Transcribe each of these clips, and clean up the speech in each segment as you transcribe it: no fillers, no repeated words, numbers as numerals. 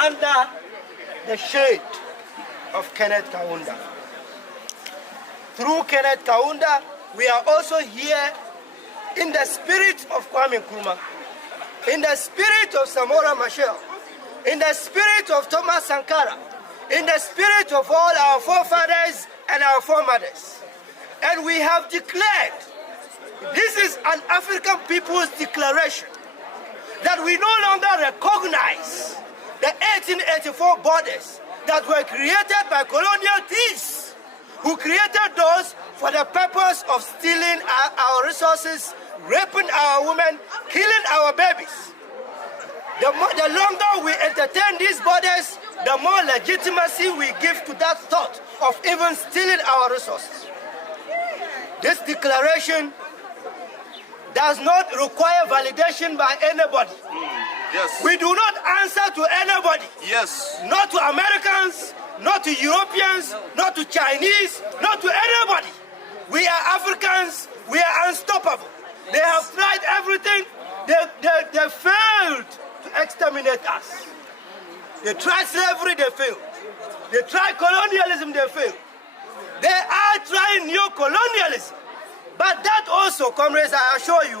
under the shade of Kenneth Kaunda. Through Kenneth Kaunda, we are also here in the spirit of Kwame Nkrumah, in the spirit of Samora Machel, in the spirit of Thomas Sankara, in the spirit of all our forefathers and our foremothers. And we have declared, this is an African people's declaration, that we no longer recognize the 1884 borders that were created by colonial thieves, who created those for the purpose of stealing our resources, raping our women, killing our babies. The longer we entertain these borders, the more legitimacy we give to that thought of even stealing our resources. This declaration does not require validation by anybody. Yes. We do not answer to anybody. Yes. Not to Americans, not to Europeans, not to Chinese, not to anybody. We are Africans, we are unstoppable. They have tried everything, they failed to exterminate us. They tried slavery, they failed. They tried colonialism, they failed. They are trying new colonialism. But that also, comrades, I assure you,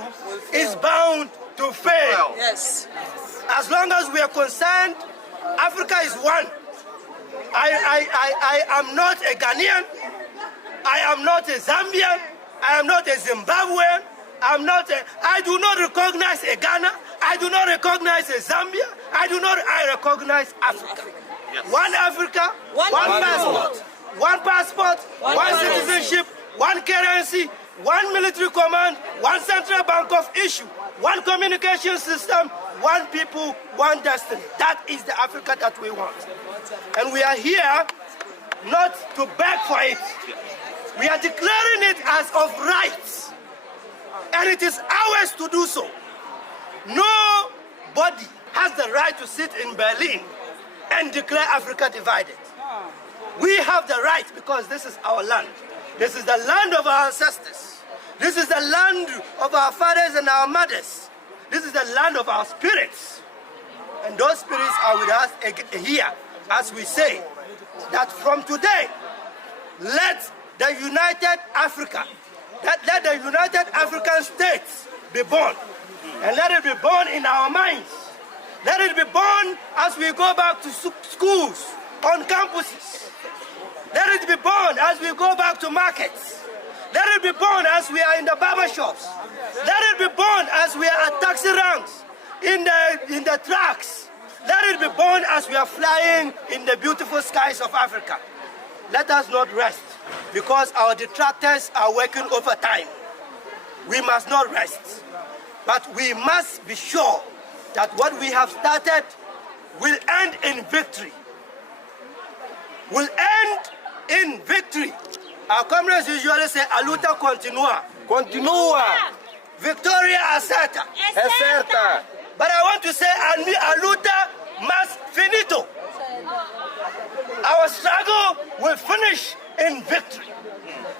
is bound to fail. Yes. As long as we are concerned, Africa is one. I am not a Ghanaian. I am not a Zambian. I am not a Zimbabwean. I do not recognize a Ghana. I do not recognize a Zambia. I recognize Africa. Yes. One Africa, one passport. One passport, one citizenship, one currency, one military command, one central bank of issue, one communication system, one people, one destiny. That is the Africa that we want. And we are here not to beg for it. We are declaring it as of rights. And it is ours to do so. Nobody has the right to sit in Berlin and declare Africa divided. We have the right because this is our land. This is the land of our ancestors. This is the land of our fathers and our mothers. This is the land of our spirits. And those spirits are with us here, as we say, that from today, let the United Africa, let the United African States be born. And let it be born in our minds. Let it be born as we go back to schools, on campuses. Let it be born as we go back to markets. Let it be born as we are in the barber shops. Let it be born as we are at taxi ranks, in the trucks. Let it be born as we are flying in the beautiful skies of Africa. Let us not rest because our detractors are working overtime. We must not rest. But we must be sure that what we have started will end in victory. Will end in victory. Our comrades usually say, "A luta continua." Continua. Victoria acerta. É certa. But I want to say, "A luta mas finito." Our struggle will finish in victory.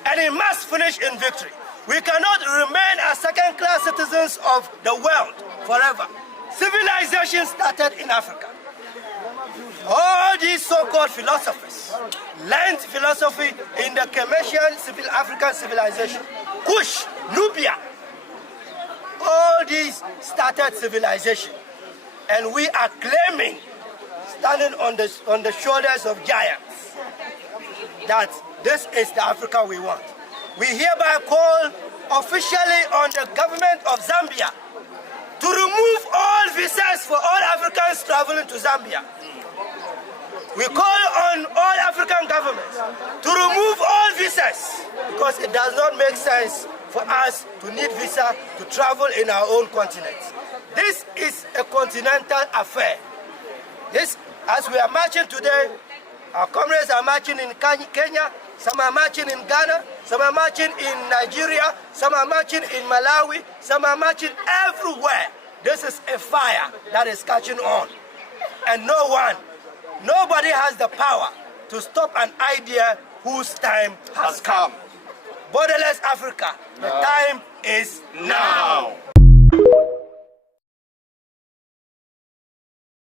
And it must finish in victory. We cannot remain as second-class citizens of the world forever. Civilization started in Africa. All these so-called philosophers learned philosophy in the commercial African civilization. Kush, Nubia, all these started civilization. And we are claiming, standing on the shoulders of giants, that this is the Africa we want. We hereby call officially on the government of Zambia to remove all visas for all Africans traveling to Zambia. We call on all African governments to remove all visas because it does not make sense for us to need visa to travel in our own continent. This is a continental affair. This, as we are marching today, our comrades are marching in Kenya, some are marching in Ghana, some are marching in Nigeria, some are marching in Malawi, some are marching everywhere. This is a fire that is catching on. And nobody has the power to stop an idea whose time has come. Borderless Africa, the time is now.